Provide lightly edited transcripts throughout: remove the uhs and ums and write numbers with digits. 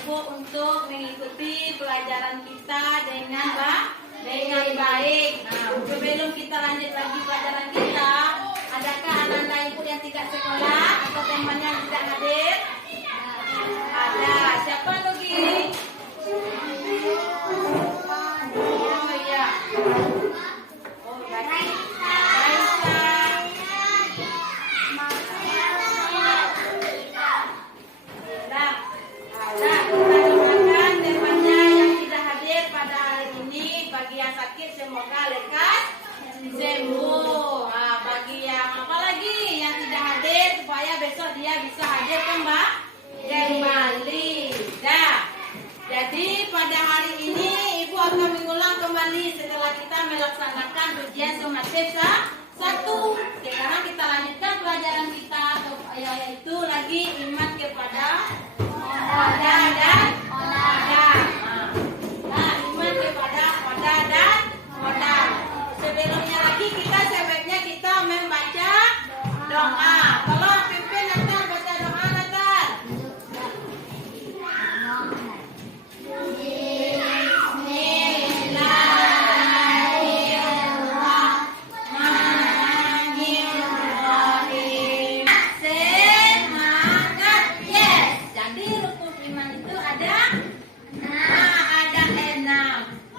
Ibu untuk mengikuti pelajaran kita dengan baik. Nah, sebelum kita lanjut lagi pelajaran kita, adakah anak-anak Ibu yang tidak sekolah atau temannya yang tidak hadir? Ada. Siapa lagi? Oh iya. Oh baik. Semoga lekas sembuh. Nah, bagi yang apa lagi yang tidak hadir supaya besok dia bisa hadir kembali. Dah. Jadi pada hari ini Ibu akan mengulang kembali setelah kita melaksanakan ujian sumatif 1. Sekarang kita lanjutkan pelajaran kita yaitu lagi iman kepada Oda dan Oda. Nah, iman kepada Oda dan Oda. Sebelumnya lagi sebaiknya kita membaca doa. Tolong pimpin Natal baca doa Natal. Bismillahirrahmanirrahim. Semangat. Yes. Jadi rukun iman itu ada 6.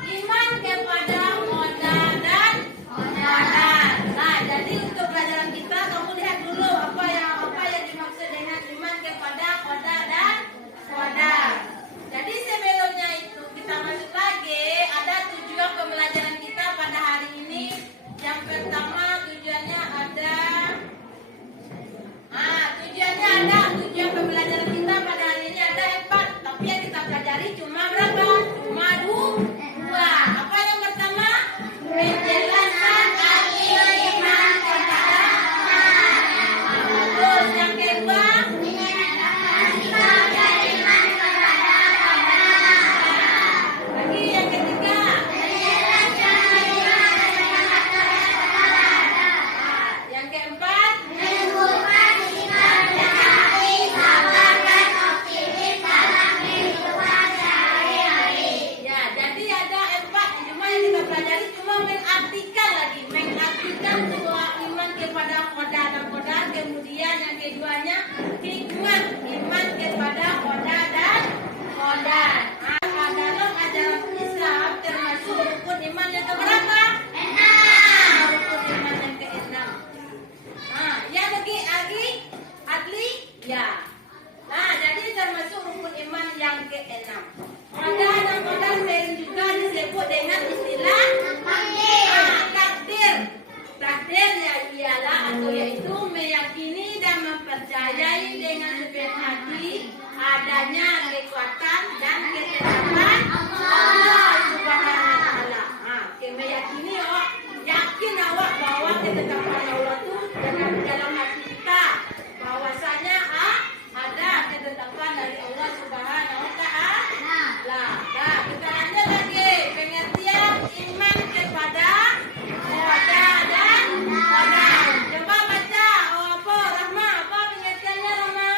Iman kepada Oda dan Oda. Nah, jadi untuk pelajaran kita kamu lihat dulu apa yang dimaksud dengan iman kepada Oda dan Oda. Jadi sebelumnya itu kita masuk lagi ada tujuan pembelajaran kita pada hari ini. Yang pertama tujuan pembelajaran kita pada hari ini ada 4. Tapi yang kita pelajari cuma berapa? Cuma 2. Apa yang pertama? Penjelasan arti iman kepada Allah. Terus yang kedua? Lagi yang ketiga? Yang keempat? Ya, jadi ada 4. Cuma yang kita pelajari cuma mengartikan sebuah iman kepada Oda dan Oda. Kemudian yang keduanya hikmah iman kepada Oda dan Oda. Dalam ajaran Islam termasuk rukun iman yang keberapa? 6. Rukun iman yang ke-6. Yang lagi adli? Ya. Nah, jadi termasuk rukun iman yang ke-6. Oda dan Oda sering juga disebut dengan istilah takdir. Takdir ialah atau yaitu meyakini dan mempercayai dengan sepenuh hati adanya kekuatan dan ketetapan Allah Subhanahu wa taala. Meyakini yakin awak bahwa ketetapan Allah itu dalam hati kita. Bahwasanya ada ketetapan dari Allah Subhanahu wa taala. Nah, kita lanjut lagi pengertian iman kepada Oda dan Oda. Coba baca Rahma, apa pengertiannya Rahma?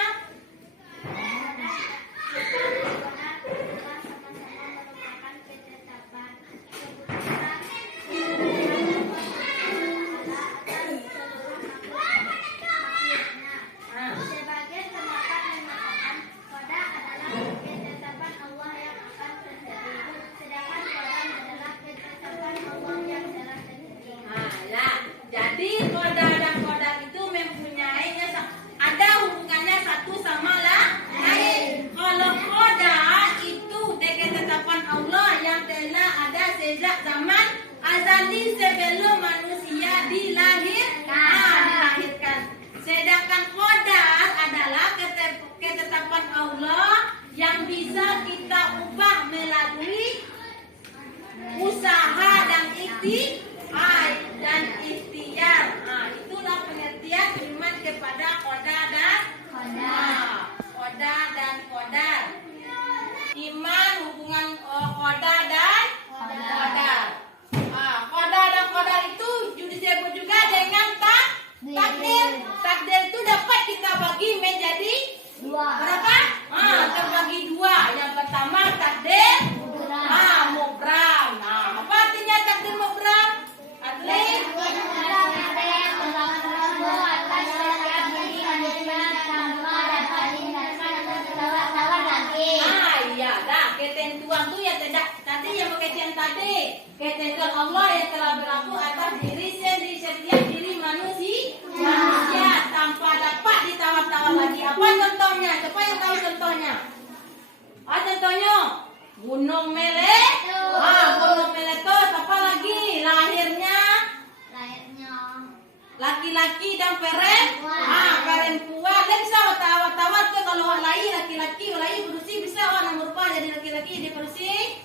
Allah yang telah berlaku atas diri setiap diri manusia tanpa dapat ditawar-tawar lagi. Apa contohnya? Siapa yang tahu contohnya? Contohnya Gunung Meletus. Gunung Meletus. Apa lagi? Lahirnya laki-laki dan perempuan. Dan bisa tawar-tawar tuh kalau lahir laki-laki, lahir berusia bisa nomor jadi laki-laki jadi berusia.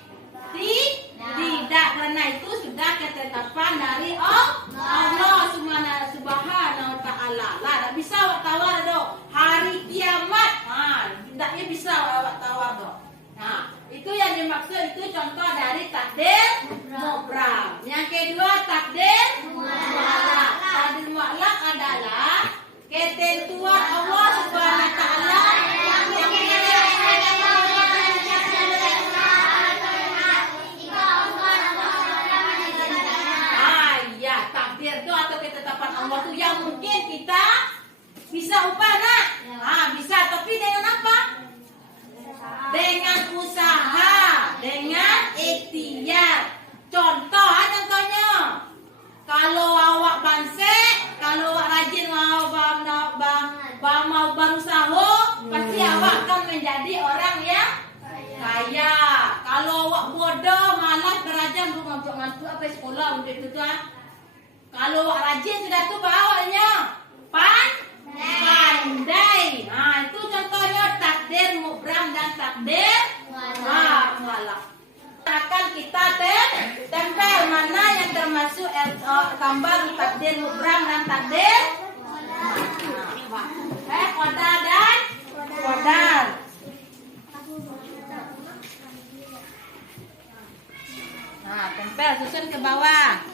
Tidak, karena itu sudah ketetapan dari Allah Subhanahu wa Ta'ala. Lah, tak bisa awak tawar do. Hari kiamat, tidaknya bisa awak tawar do. Nah, itu yang dimaksud, itu contoh dari takdir mubram. Yang kedua takdir mu'allaq. Takdir mu'allaq adalah ketentuan Allah Subhanahu wa Ta'ala Allah tuh yang mungkin kita bisa ubah nak. Bisa, tapi dengan apa? Dengan usaha, dengan ikhtiar. Contohnya, kalau awak bansek, kalau awak rajin mau berusaha, pasti awak akan menjadi orang yang kaya. Kalau awak bodoh, malas belajar, mantu apa sekolah begitu tuh. Kalau rajin sudah tuh bawanya pandai. Itu contohnya takdir mubram dan takdir mu'allaq. Akan kita tempel mana yang termasuk gambar takdir mubram dan takdir qadar dan qadar. Tempel susun ke bawah.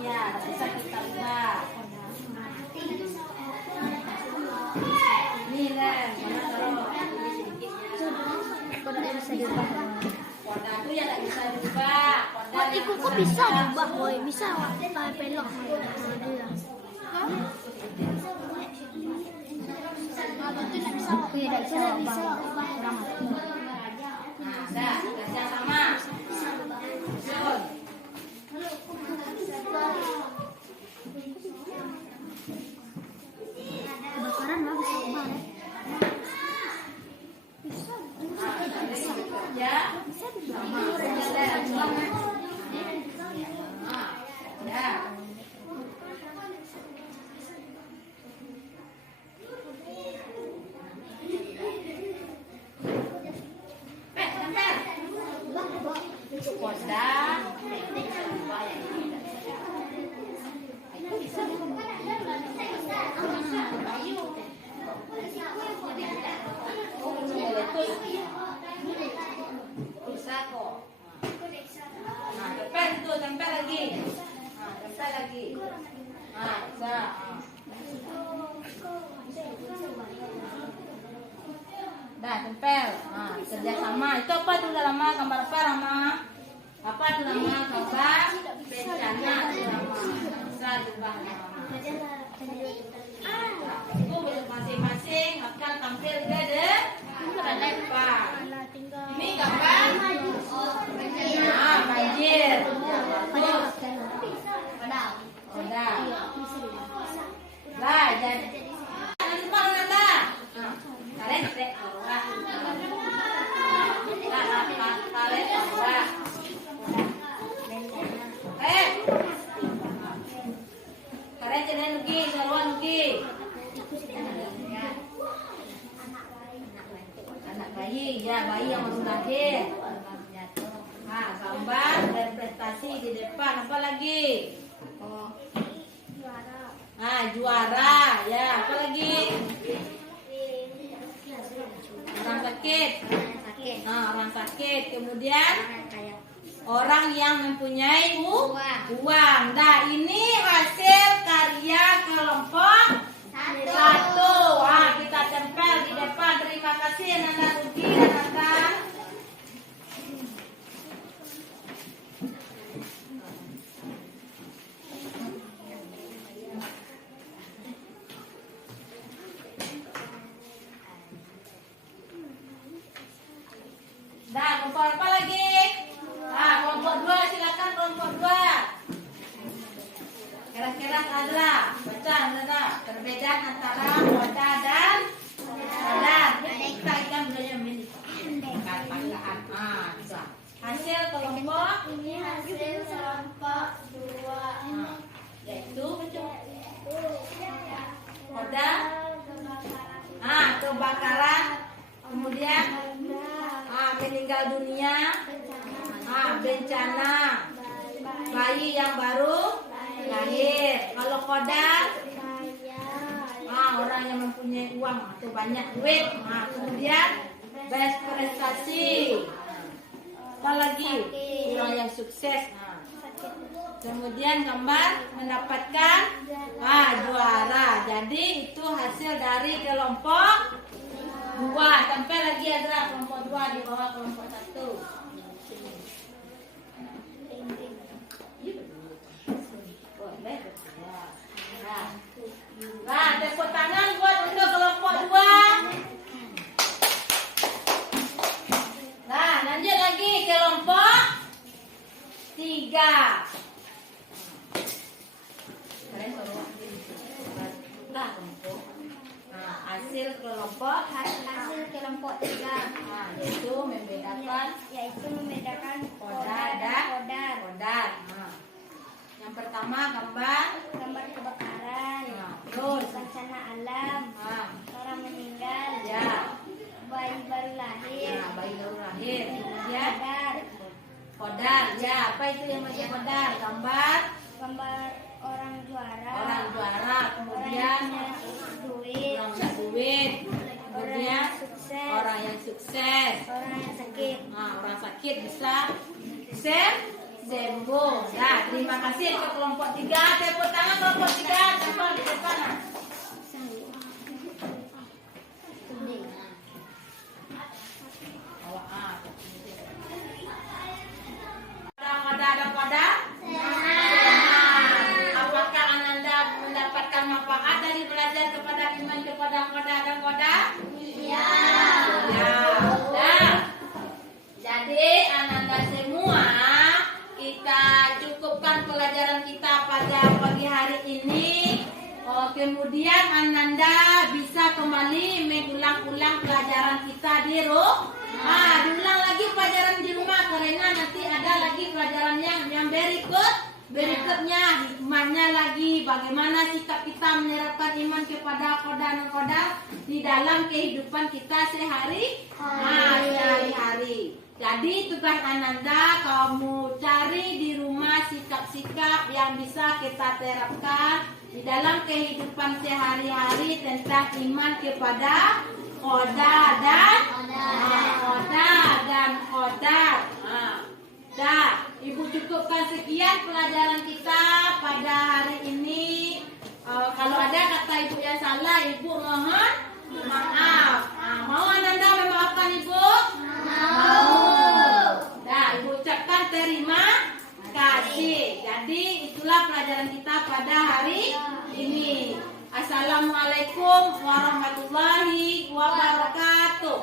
Ya, bisa kita ubah. Ini Len, mana taruh kodenya bisa diubah. Koda itu ya tak bisa diubah. Kok bisa diubah, boy? Bisa pelok. Tidak bisa ubah. Dah, kerja sama. Kebakaran lah bisa ubah. Ya. Ya. Tempel lagi. Bisa. Dah, tempel. Kerjasama. Itu apa tuh nama gambar apa nama? Apa tuh nama gambar? Bencana nama. Bisa diubah nama. Itu masing-masing akan tampil ke depan. Ini gambar banjir. Udah. Lah, jadi kalian cek kalian jangan nugi, saruan nugi. Anak bayi, ya bayi yang masuk lahir. Gambar dan prestasi di depan. Apa lagi? Juara. Ya, apa lagi? Orang sakit. Orang sakit. Kemudian orang yang mempunyai uang. Nah, ini hasil karya kelompok 1. Kita tempel di depan. Terima kasih Nana Rugi dan Nathan. kelompok apa lagi? Nah, kelompok 2 silakan kelompok 2. Kira-kira Azra, baca Azra, perbedaan antara koda dan kodar. Kita akan belajar ini. Kata-kataan. Bisa. Hasil kelompok Ini hasil kelompok 2. yaitu koda, kebakaran, kemudian meninggal dunia, bencana, bayi yang baru lahir. Kalau kodar, orang yang mempunyai uang atau banyak duit. Kemudian best prestasi, apalagi orang yang sukses. Kemudian gambar mendapatkan juara. Jadi itu hasil dari kelompok 2. Sampai lagi ada kelompok 2 di bawah kelompok 1. Nah, tepuk tangan buat untuk kelompok 2. Nah, lanjut lagi kelompok 3. Hasil kelompok 3 yaitu membedakan koda dan kodar. Yang pertama gambar kebakaran, terus bencana alam, orang meninggal, bayi baru lahir, bayi baru lahir. Kemudian kodar, apa itu yang masih kodar? Gambar orang juara, kemudian duit, kemudian orang yang sukses, orang yang sakit. orang sakit bisa sembuh. Nah, terima kasih ke kelompok 3. Tepuk tangan kelompok 3. Tempel di depan. Kodar. Apakah Ananda mendapatkan manfaat dari belajar kepada iman kepada kodar dan kodar? Iya. Nah, jadi Ananda semua kita cukupkan pelajaran kita pada pagi hari ini. Kemudian Ananda bisa kembali mengulang-ulang pelajaran kita di rumah. Diulang lagi pelajaran di rumah karena nanti ada lagi pelajaran yang berikutnya. Hikmahnya lagi bagaimana sikap kita menyerapkan iman kepada kodar dan kodar di dalam kehidupan kita sehari-hari. Jadi tugas Ananda, kamu cari di rumah sikap-sikap yang bisa kita terapkan di dalam kehidupan sehari-hari tentang iman kepada kodar dan kodar. Ibu cukupkan sekian pelajaran kita pada hari ini. Kalau ada kata ibu yang salah, ibu mohon maaf. Mau Ananda memaafkan ibu? Mau. Nah, ibu ucapkan terima kasih. Jadi itulah pelajaran kita pada hari ini. Assalamualaikum warahmatullahi wabarakatuh.